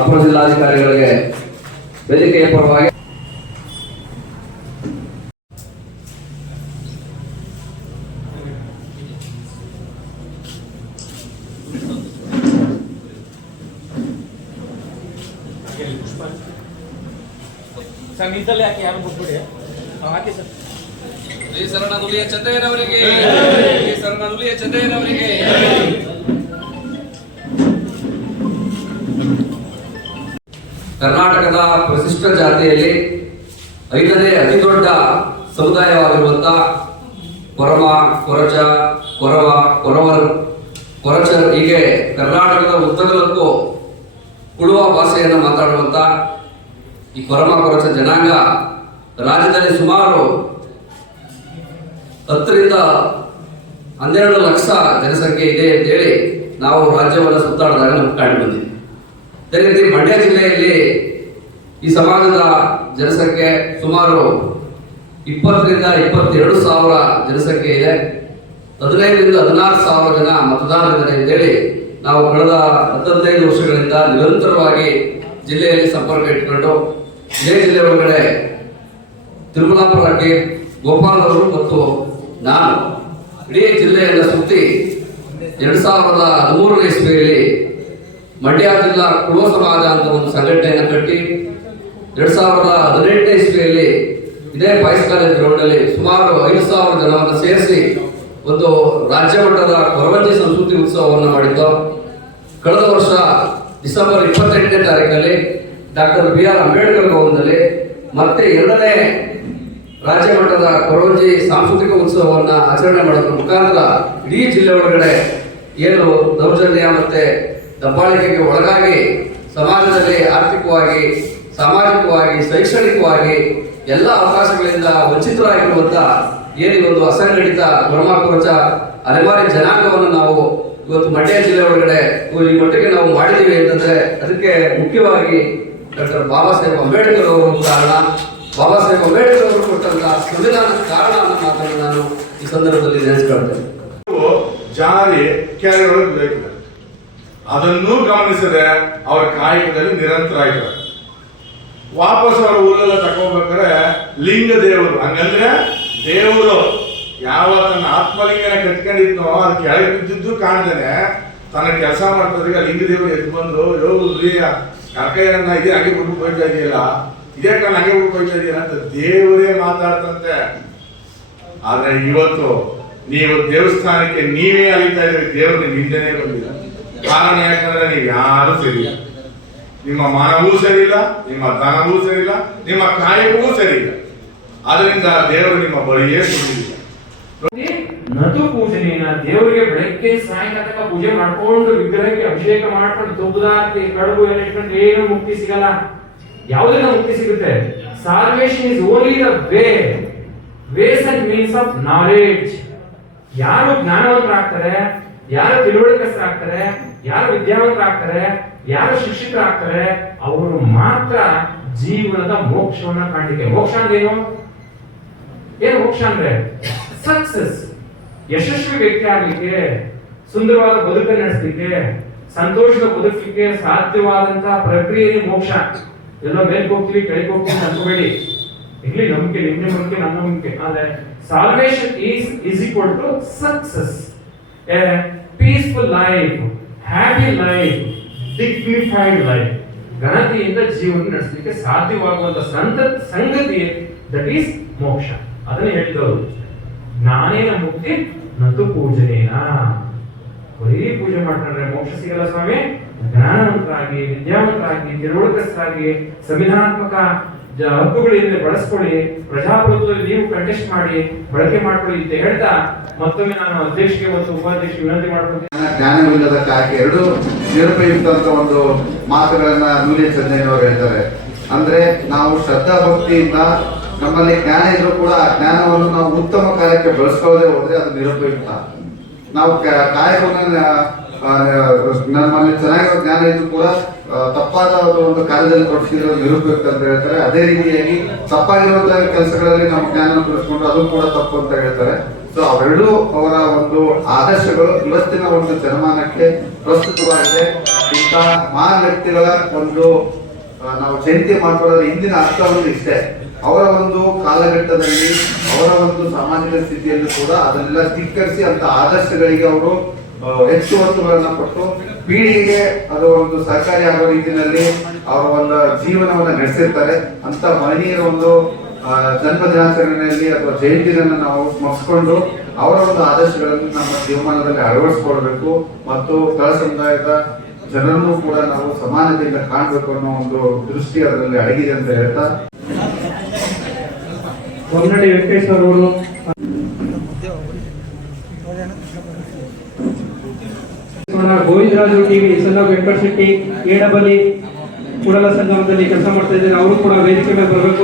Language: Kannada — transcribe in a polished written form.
ಅಪರ ಜಿಲ್ಲಾಧಿಕಾರಿಗಳಿಗೆ ವೇದಿಕೆಯ ಪರವಾಗಿ ಸಂಗೀತದಲ್ಲಿ ಯಾಕೆ ಯಾರು ಬಿಟ್ಬಿಡಿ ಹಾಕಿ ಸರ್. ಶ್ರೀ ಶರಣನುಲಿಯ ಚಂದ್ರಯ್ಯನವರಿಗೆ, ಶ್ರೀ ಶರಣನುಲಿಯ ಚಂದ್ರಯ್ಯನವರಿಗೆ. ಕರ್ನಾಟಕದ ಪ್ರತಿಷ್ಠ ಜಾತಿಯಲ್ಲಿ 5ನೇ ಅತಿ ದೊಡ್ಡ ಸಮುದಾಯವಾಗಿರುವಂತಹ ಕೊರಮ, ಕೊರಚ, ಕೊರವ, ಕೊರವರ್, ಕೊರಚರ್ ಹೀಗೆ ಕರ್ನಾಟಕದ ಉದ್ದಗಲಕ್ಕೂ ಕುಳುವ ಭಾಷೆಯನ್ನು ಮಾತಾಡುವಂತ ಈ ಕೊರಮ ಕೊರಚ ಜನಾಂಗ ರಾಜ್ಯದಲ್ಲಿ ಸುಮಾರು 10 ರಿಂದ 12 ಲಕ್ಷ ಜನಸಂಖ್ಯೆ ಇದೆ ಅಂತೇಳಿ ನಾವು ರಾಜ್ಯವನ್ನು ಸುತ್ತಾಡಿದಾಗ ನಮ್ಗೆ ಕಂಡು ಬಂದಿದೆ. ಅದೇ ರೀತಿ ಮಂಡ್ಯ ಜಿಲ್ಲೆಯಲ್ಲಿ ಈ ಸಮಾಜದ ಜನಸಂಖ್ಯೆ ಸುಮಾರು 20 ರಿಂದ 22 ಸಾವಿರ ಜನಸಂಖ್ಯೆ ಇದೆ. 15 ರಿಂದ 16 ಸಾವಿರ ಜನ ಮತದಾರರಿದ್ದಾರೆ ಅಂತೇಳಿ ನಾವು ಕಳೆದ 15 ವರ್ಷಗಳಿಂದ ನಿರಂತರವಾಗಿ ಜಿಲ್ಲೆಯಲ್ಲಿ ಸಂಪರ್ಕ ಇಟ್ಕೊಂಡು ಇದೇ ಜಿಲ್ಲೆ ಒಳಗಡೆ ತಿರುಮಲಾಪುರಕ್ಕೆ ಗೋಪಾಲ್ ಅವರು ಮತ್ತು ನಾನು ಇಡೀ ಜಿಲ್ಲೆಯನ್ನು ಸುತ್ತಿ 2013ನೇ ಇಸ್ವಿಯಲ್ಲಿ ಮಂಡ್ಯ ಜಿಲ್ಲಾ ಕುಳುವ ಸಮಾಜ ಅಂತ ಒಂದು ಸಂಘಟನೆಯನ್ನು ಕಟ್ಟಿ 2018ನೇ ಇಸ್ವಿಯಲ್ಲಿ ಇದೇ ಬಾಯ್ಸ್ ಕಾಲೇಜ್ ಗ್ರೌಂಡ್ ಅಲ್ಲಿ ಸುಮಾರು 5,000 ಜನವನ್ನು ಸೇರಿಸಿ ಒಂದು ರಾಜ್ಯ ಮಟ್ಟದ ಕೊರವಂಜಿ ಸಂಸ್ಕೃತಿ ಉತ್ಸವವನ್ನು ಮಾಡಿದ್ದು. ಕಳೆದ ವರ್ಷ ಡಿಸೆಂಬರ್ 28ನೇ ತಾರೀಕಲ್ಲಿ ಡಾಕ್ಟರ್ BR ಅಂಬೇಡ್ಕರ್ ಭವನದಲ್ಲಿ ಮತ್ತೆ 2ನೇ ರಾಜ್ಯ ಮಟ್ಟದ ಕೊರವಂಜಿ ಸಾಂಸ್ಕೃತಿಕ ಉತ್ಸವವನ್ನು ಆಚರಣೆ ಮಾಡೋದ್ರ ಮುಖಾಂತರ ಇಡೀ ಜಿಲ್ಲೆ ಒಳಗಡೆ ಏನು ದೌರ್ಜನ್ಯ ಮತ್ತೆ ದಬ್ಬಾಳಿಕೆಗೆ ಒಳಗಾಗಿ ಸಮಾಜದಲ್ಲಿ ಆರ್ಥಿಕವಾಗಿ, ಸಾಮಾಜಿಕವಾಗಿ, ಶೈಕ್ಷಣಿಕವಾಗಿ ಎಲ್ಲ ಅವಕಾಶಗಳಿಂದ ವಂಚಿತರಾಗಿರುವಂತ ಏನು ಒಂದು ಅಸಂಘಟಿತ ಕೊರಮ ಕೊರಚ ಅಲೆಮಾರಿ ಜನಾಂಗವನ್ನು ನಾವು ಇವತ್ತು ಮಂಡ್ಯ ಜಿಲ್ಲೆ ಒಳಗಡೆ ಈ ಮಟ್ಟಿಗೆ ನಾವು ಮಾಡಿದ್ದೀವಿ ಅಂತಂದ್ರೆ ಅದಕ್ಕೆ ಮುಖ್ಯವಾಗಿ ಡಾಕ್ಟರ್ ಬಾಬಾ ಸಾಹೇಬ್ ಅಂಬೇಡ್ಕರ್ ಅವರು ಕಾರಣ. ಬಾಬಾ ಸಾಹೇಬ್ ಅಂಬೇಡ್ಕರ್ ಅವರು ಕೊಟ್ಟಂತ ಸಂವಿಧಾನದ ಕಾರಣ ಅನ್ನೋ ಮಾತನ್ನು ನಾನು ಈ ಸಂದರ್ಭದಲ್ಲಿ ನೆನೆಸ್ಕೊಳ್ತೇನೆ. ಜಾರಿ ಕ್ಯಾರಿಯರ್ ಅದನ್ನೂ ಗಮನಿಸದೆ ಅವರ ಕಾಯಕದಲ್ಲಿ ನಿರಂತರ ಆಗಿದ್ದಾರೆ. ವಾಪಸ್ ಅವರ ಊರೆಲ್ಲ ತಗೋಬೇಕಾದ್ರೆ ಲಿಂಗ ದೇವರು, ಹಂಗಂದ್ರೆ ದೇವರು ಯಾವ ತನ್ನ ಆತ್ಮಲಿಂಗನ ಕಟ್ಕೊಂಡಿದ್ನೋ ಅದು ಕೆಳಗೆ ಬಿದ್ದಿದ್ದು ಕಾಣ್ದೇನೆ ತನ್ನ ಕೆಲಸ ಮಾಡ್ತದಾಗ ಲಿಂಗ ದೇವರು ಎದ್ದು ಬಂದು ಯೋಗ್ರಿ ಕರ್ಕಯ್ಯನ ಇದೇ ಹಂಗೆ ಬಿಟ್ಟು ಹೋಗ್ತಾ ಇದೆಯಲ್ಲ, ಇದೇ ಕಾರಣ ಹಂಗೆ ಬಿಟ್ಟು ಹೋಗ್ತಾ ಇದೆಯಲ್ಲ ಅಂತ ದೇವರೇ ಮಾತಾಡ್ತಂತೆ. ಆದ್ರೆ ಇವತ್ತು ನೀವು ದೇವಸ್ಥಾನಕ್ಕೆ ನೀವೇ ಅಲಿತಾ ಇದ್ರೆ ದೇವರಿಗೆ ನಿಂದನೆ ಬಂದಿಲ್ಲ. ಕಾರಣ ಯಾಕಂದ್ರೆ ನೀವು ಯಾರು ಸರಿಯಿಲ್ಲ, ನಿಮ್ಮ ಮಾನವೂ ಸರಿಯಿಲ್ಲ, ನಿಮ್ಮ ಧನವೂ ಸರಿಯಿಲ್ಲ, ನಿಮ್ಮ ಕಾಯವೂ ಸರಿಯಿಲ್ಲ. ಅದರಿಂದ ದೇವರು ನಿಮ್ಮ ಬಳಿಯೇ ಸುಳಿದಿಲ್ಲ. ನದು ಪೂಜನೆಯನ್ನ ದೇವರಿಗೆ ಬೆಳಗ್ಗೆ ಸಾಯಂಕಾಲ ಪೂಜೆ ಮಾಡ್ಕೊಂಡು ವಿಗ್ರಹಕ್ಕೆ ಅಭಿಷೇಕ ಮಾಡ್ಕೊಂಡು ತುಪ್ಪದಾರ್ತಿ ಕಡುಬು ಎಲ್ಲ ಇಟ್ಕೊಂಡು ಏನು ಮುಕ್ತಿ ಸಿಗಲ್ಲ. ಯಾವುದರಿಂದ ಮುಕ್ತಿ ಸಿಗುತ್ತೆ? Salvation is only the ways and means of knowledge. ಯಾರು ಜ್ಞಾನವಂತರಾಗ್ತಾರೆ, ಯಾರು ತಿಳುವಳಿಕಸ್ಥರಾಗ್ತಾರೆ, ಯಾರು ವಿದ್ಯಾವಂತರಾಗ್ತಾರೆ, ಯಾರು ಶಿಕ್ಷಕರಾಗ್ತಾರೆ, ಅವರು ಮಾತ್ರ ಜೀವನದ ಮೋಕ್ಷವನ್ನ ಕಾಣಲಿಕ್ಕೆ. ಮೋಕ್ಷ ಅಂದ್ರೆ ಏನು ಮೋಕ್ಷ ಅಂದ್ರೆ ಸಕ್ಸಸ್, ಯಶಸ್ವಿ ವ್ಯಕ್ತಿ ಆಗ್ಲಿಕ್ಕೆ, ಸುಂದರವಾದ ಬದುಕನ್ನು ನಡೆಸಲಿಕ್ಕೆ, ಸಂತೋಷದ ಬದುಕಲಿಕ್ಕೆ ಸಾಧ್ಯವಾದಂತಹ ಪ್ರಕ್ರಿಯೆ ಮೋಕ್ಷ. ಎಲ್ಲೋ ಮೇಲ್ಗೆ ಹೋಗ್ತೀವಿ ಕೆಳಗೆ ಹೋಗ್ತೀವಿ ಅನ್ಕೋಬೇಡಿ. ಇಲ್ಲಿ ನಂಬಿಕೆ, ನಿಮ್ಮ ನಂಬಿಕೆ, ನನ್ನ ನಂಬಿಕೆ. ಆದ್ರೆ salvation is equal to success, a peaceful life, happy life, dignified life. ಘನತೆಯಿಂದ ಜೀವನ ನಡೆಸಲಿಕ್ಕೆ ಸಾಧ್ಯವಾಗುವಂತ ಸಂಗತಿ ದಟ್ ಈಸ್ ಮೋಕ್ಷ. ಅದನ್ನ ಹೇಳಿದವರು ಜ್ಞಾನೇನ ಮುಕ್ತಿ ನತು ಪೂಜನೇನ. ಬರೀ ಪೂಜೆ ಮಾಡ್ಕೊಂಡ್ರೆ ಮೋಕ್ಷ ಸಿಗಲ್ಲ ಸ್ವಾಮಿ. ಜ್ಞಾನವಂತರಾಗಿ, ವಿದ್ಯಾವಂತರಾಗಿ, ತಿಳುವಳಿಕಸ್ಥರಾಗಿ, ಸಂವಿಧಾನಾತ್ಮಕ ಹಕ್ಕುಗಳಿಂದ ಬಳಸ್ಕೊಳ್ಳಿ, ಪ್ರಜಾಪ್ರಭುತ್ವದಲ್ಲಿ ನೀವು ಕಂಟೆಸ್ಟ್ ಮಾಡಿ ಬಳಕೆ ಮಾಡ್ಕೊಳ್ಳಿ ಅಂತ ಹೇಳ್ತಾ ಮತ್ತೊಮ್ಮೆ ನಾನು ಅಧ್ಯಕ್ಷರಿಗೆ ಮತ್ತು ಉಪಾಧ್ಯಕ್ಷರಿಗೆ ವಿನಂತಿ ಮಾಡ್ಕೊಳ್ತೀನಿ. ಜ್ಞಾನವಿಲ್ಲದ ಕಾಕೆ ಎರಡು ನಿರುಪಯುಕ್ತ ಅಂತ ಒಂದು ಮಾತುಗಳನ್ನ ನೂಲಿಯ ಚಂದಯ್ಯನವರು ಹೇಳ್ತಾರೆ. ಅಂದ್ರೆ ನಾವು ಶ್ರದ್ಧಾ ಭಕ್ತಿಯಿಂದ ನಮ್ಮಲ್ಲಿ ಜ್ಞಾನ ಇದ್ರೂ ಕೂಡ ಆ ಜ್ಞಾನವನ್ನು ನಾವು ಉತ್ತಮ ಕಾರ್ಯಕ್ಕೆ ಬಳಸ್ಕೊಳ್ಳದೆ ಹೋದ್ರೆ ಅದು ನಿರುಪಯುಕ್ತ. ನಾವು ಕಾಯಕವನ್ನು ನಮ್ಮಲ್ಲಿ ಚೆನ್ನಾಗಿರೋ ಜ್ಞಾನ ಇದ್ರೂ ಕೂಡ ತಪ್ಪಾದ ಒಂದು ಕಾರ್ಯದಲ್ಲಿ ತೊಡಗಿಸಿರೋ ನಿರುಪಯುಕ್ತ ಅಂತ ಹೇಳ್ತಾರೆ. ಅದೇ ರೀತಿಯಾಗಿ ತಪ್ಪಾಗಿರುವಂತಹ ಕೆಲಸಗಳಲ್ಲಿ ನಾವು ಜ್ಞಾನ ಬಳಸ್ಕೊಂಡ್ರೆ ಅದು ಕೂಡ ತಪ್ಪು ಅಂತ ಹೇಳ್ತಾರೆ. ಸೊ ಅವೆರಡೂ ಅವರ ಒಂದು ಆದರ್ಶಗಳು ಇವತ್ತಿನ ಒಂದು ಜನಮಾನಕ್ಕೆ ಪ್ರಸ್ತುತವಾಗಿದೆ. ಅಂತ ಮಹಾನ್ ವ್ಯಕ್ತಿಗಳ ಒಂದು ನಾವು ಜಯಂತಿ ಮಾಡ್ಕೊಳ್ಳೋದ್ರ ಹಿಂದಿನ ಅರ್ಥವನ್ನು ಇಷ್ಟೇ. ಅವರ ಒಂದು ಕಾಲಘಟ್ಟದಲ್ಲಿ ಅವರ ಒಂದು ಸಾಮಾಜಿಕ ಸ್ಥಿತಿಯಲ್ಲಿ ಕೂಡ ಅದನ್ನೆಲ್ಲ ಧಿಕ್ಕರಿಸಿ ಅಂತ ಆದರ್ಶಗಳಿಗೆ ಅವರು ಹೆಚ್ಚು ಒತ್ತುಗಳನ್ನ ಕೊಟ್ಟು ಪೀಳಿಗೆಗೆ ಅದು ಒಂದು ಸಹಕಾರಿ ಆಗೋ ರೀತಿಯಲ್ಲಿ ಅವರ ಒಂದು ಜೀವನವನ್ನ ನಡೆಸಿರ್ತಾರೆ. ಅಂತ ಮಹನೀಯರ ಒಂದು ಜನ್ಮ ದಿನಾಚರಣೆಯಲ್ಲಿ ಅಥವಾ ಜಯಂತಿಯನ್ನು ನಾವು ಸ್ಮರಿಸಿಕೊಂಡು ಅವರ ಒಂದು ಆದರ್ಶಗಳನ್ನು ನಮ್ಮ ಜೀವಮಾನದಲ್ಲಿ ಅಳವಡಿಸಿಕೊಳ್ಬೇಕು ಮತ್ತು ತಳ ಸಮುದಾಯದ ಜನರನ್ನು ಕೂಡ ನಾವು ಸಮಾನತೆಯಿಂದ ಕಾಣಬೇಕು ಅನ್ನೋ ಒಂದು ದೃಷ್ಟಿ ಅದರಲ್ಲಿ ಅಡಗಿದೆ ಅಂತ ಹೇಳ್ತಾ ಹೊನ್ನಡಿ ವೆಂಕಟೇಶ್ವರ ಅವರು ಗೋವಿಂದರಾಜು ಟಿವಿ ಸಣ್ಣ ವೆಂಕಟ ಶೆಟ್ಟಿ ಏಡಬಲಿ ಕೂಡಲ ಸಂಗಮದಲ್ಲಿ ಕೆಲಸ ಮಾಡ್ತಾ ಇದ್ದಾರೆ. ಅವರು ಕೂಡ ವೇದಿಕೆ ಮೇಲೆ ಬರಬೇಕು.